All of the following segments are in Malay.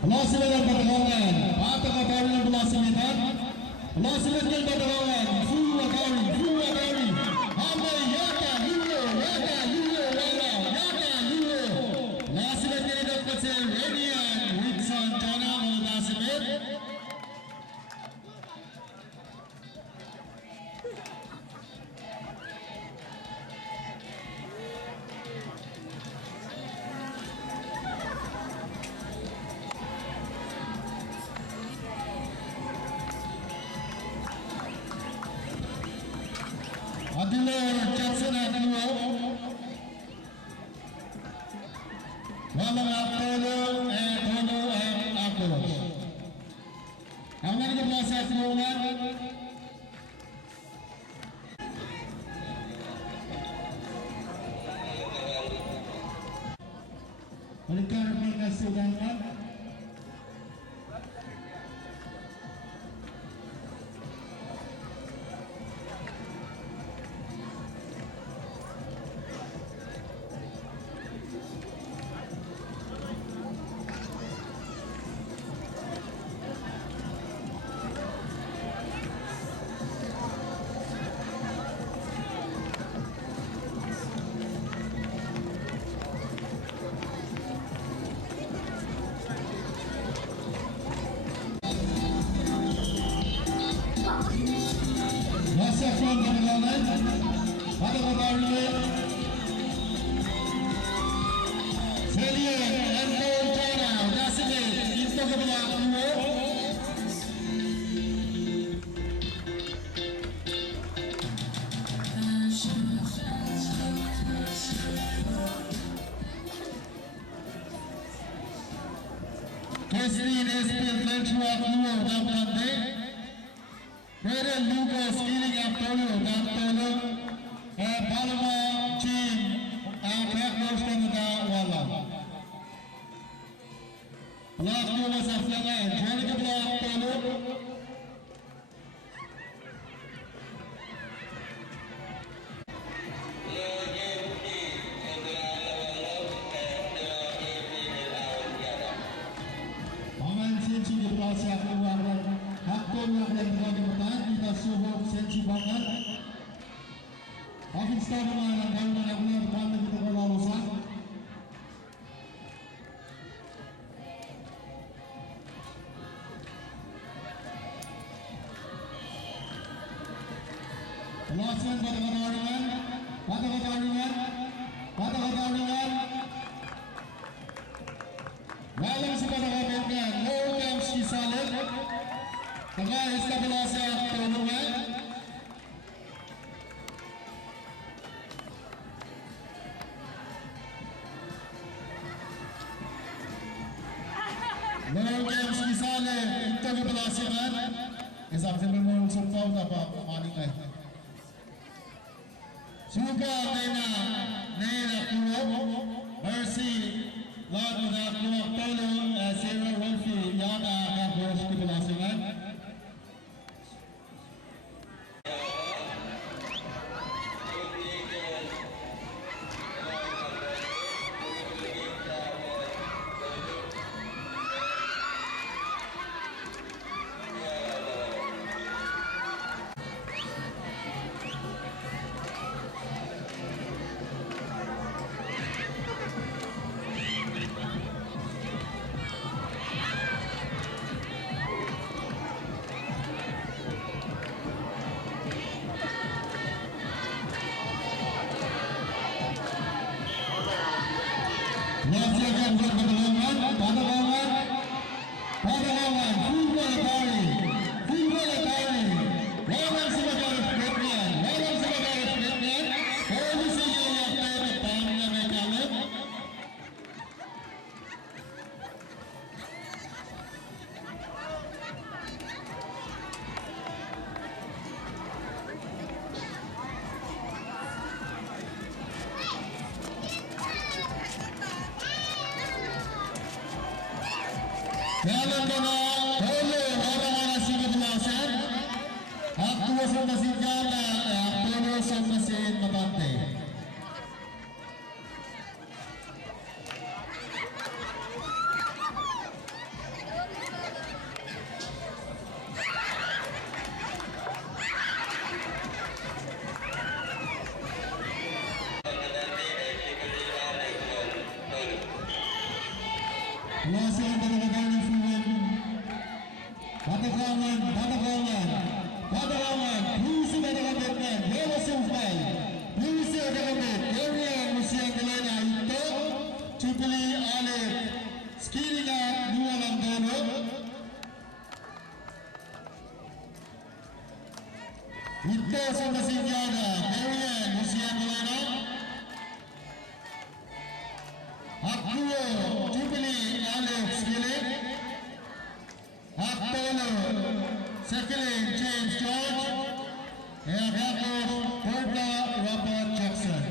Pelasilan pertandingan, patah pertandingan pelasilan. Pelasilan pertandingan, dua kali. Amai yaka yulo. Pelasilan ini dapat Radian Wilson Jana pelasilan. Adilor Jackson Adilo Walang Apollo Apollo ang mga nasa tulungan Balikan mereka sudangan Kesri Nespil Ventura Kuo Dampante Fere Lucas Killing Apollo Dampolo Palma Team Pek Rostan Wala Last goal was Aflaga Joining the block Apollo Sensi banget. Hafiz Taman yang kami menang pertama kita kelulusan. Pelaksanaan pada pertandingan. Walau sepada pertandingan, no games disalin. Tengah establasi pertandingan. No games disale untuk pelasiran. Esok memang sumpah apa panik lah. Suka Nena Kuo, Mercy, lalu dah Kuo Polo, Sarah Wolfi, Yana akan berus di pelasiran. Masih akan berperlawanan pada lawan Football Academy lawan sebagai Batman polisi yang terdepan mereka dalam kena oleh orang-orang sini belasan aku masih jalan aku masih matante Masih ada kembali Fuwan. Batakangan. Puisi ada kembali. Dewa Sumpai. Puisi ada kembali. Area Musia Gelena itu. Cupili Alif. Skirinya dua Landono. Itu sama Sinjana. Area Musia Gelena. Hakkuo Cupili Alif Skilling. Haktono Sekiling James George. And Hakko Porta Robert Jackson.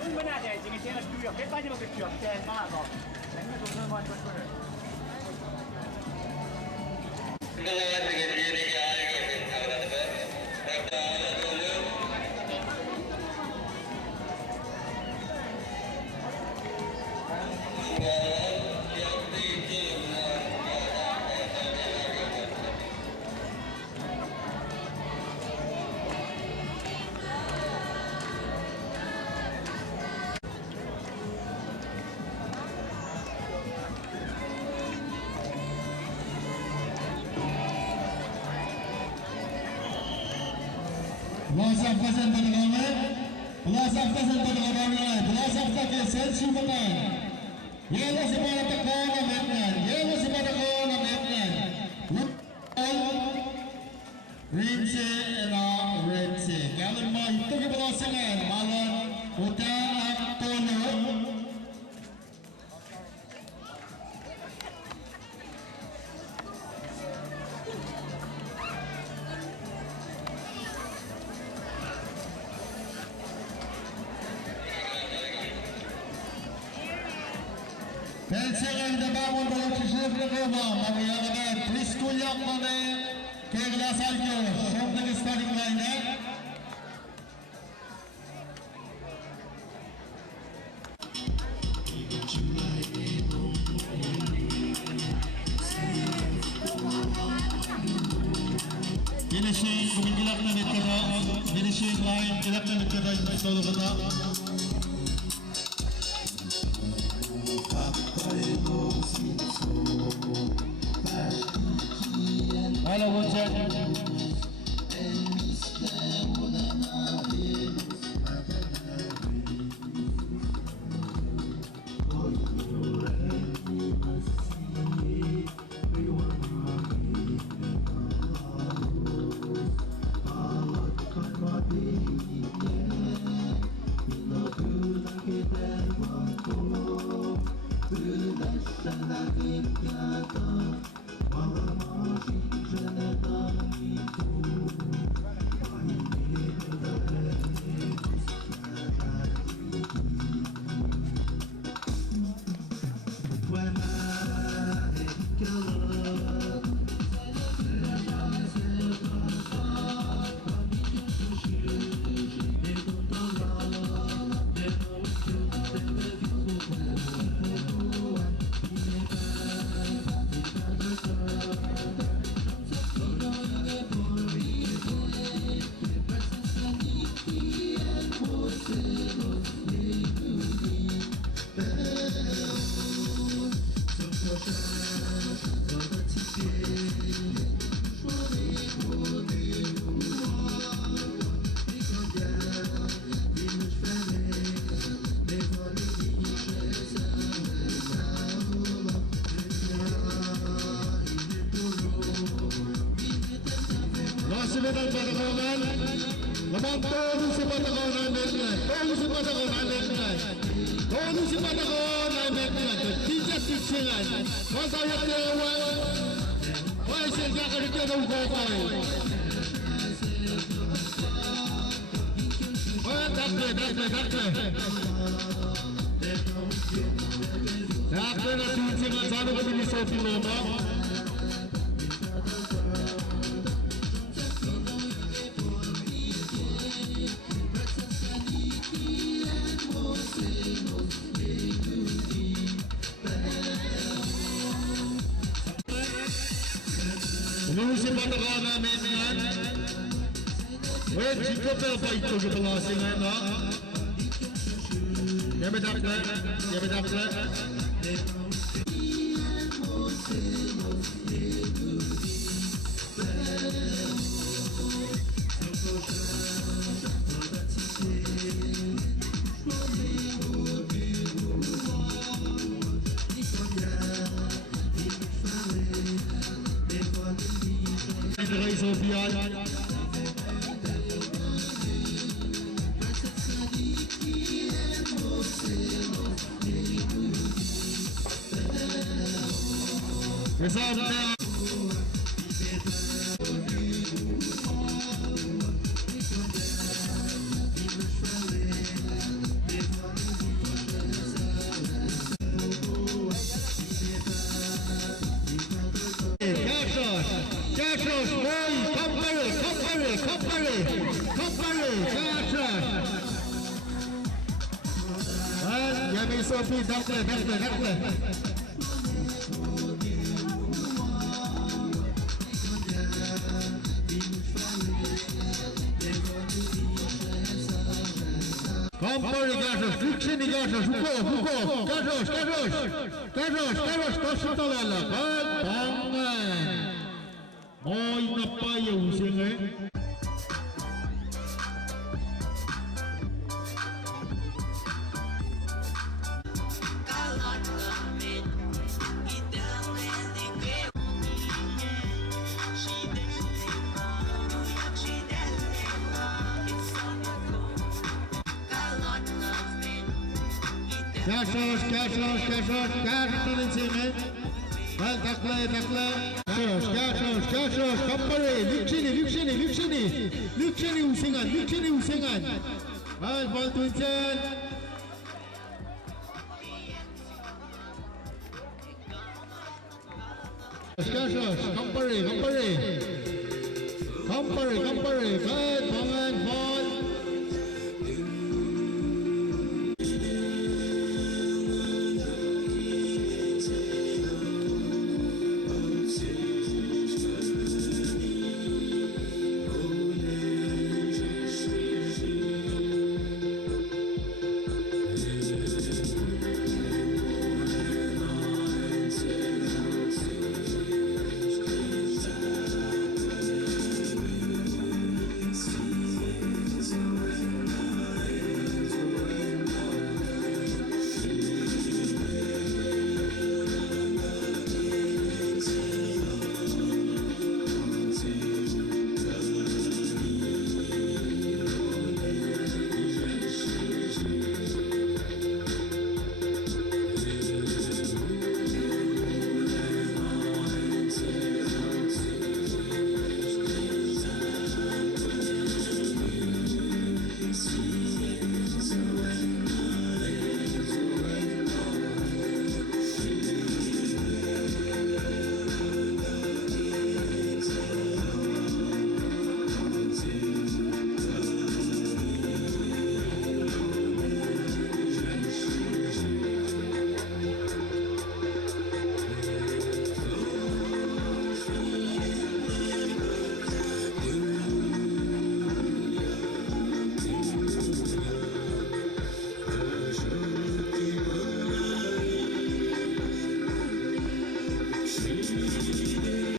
Không có này chỉ cái là trường hết bao nhiêu cái trường đèn mà rồi đánh cái số ngon hơn rồi. Belas hafta ke sensi makan. Yelah sepada tekana metnan. Rinse era Rinse. Kalau mah itu ke belasangan malam utara Tono. Pensiran dibangun dalam sisir rumah. Mengingatkan Triskulyak pada kegelasan ke sampai ke starting line. Finishing kumingilak na nito na. Finishing line kilak na nito na yung solo ko na. Hello, what's up? Lusin pataka namin yan. Wait, jika pa ito sa palasingan na. Yabe dakle. Dari Sofian. Bersama Cashos, boy, compare, Cashos. And Yami Sophie, dakle. Compare Cashos, Fixini Cashos, Hugo, Cashos, Toshitola, Pangan. Mooi na payo singen. Cashos, singen. Well, takle. Cashos, compare, Luxini usingan. Well, ball to Vincent. Cashos, compare. Well,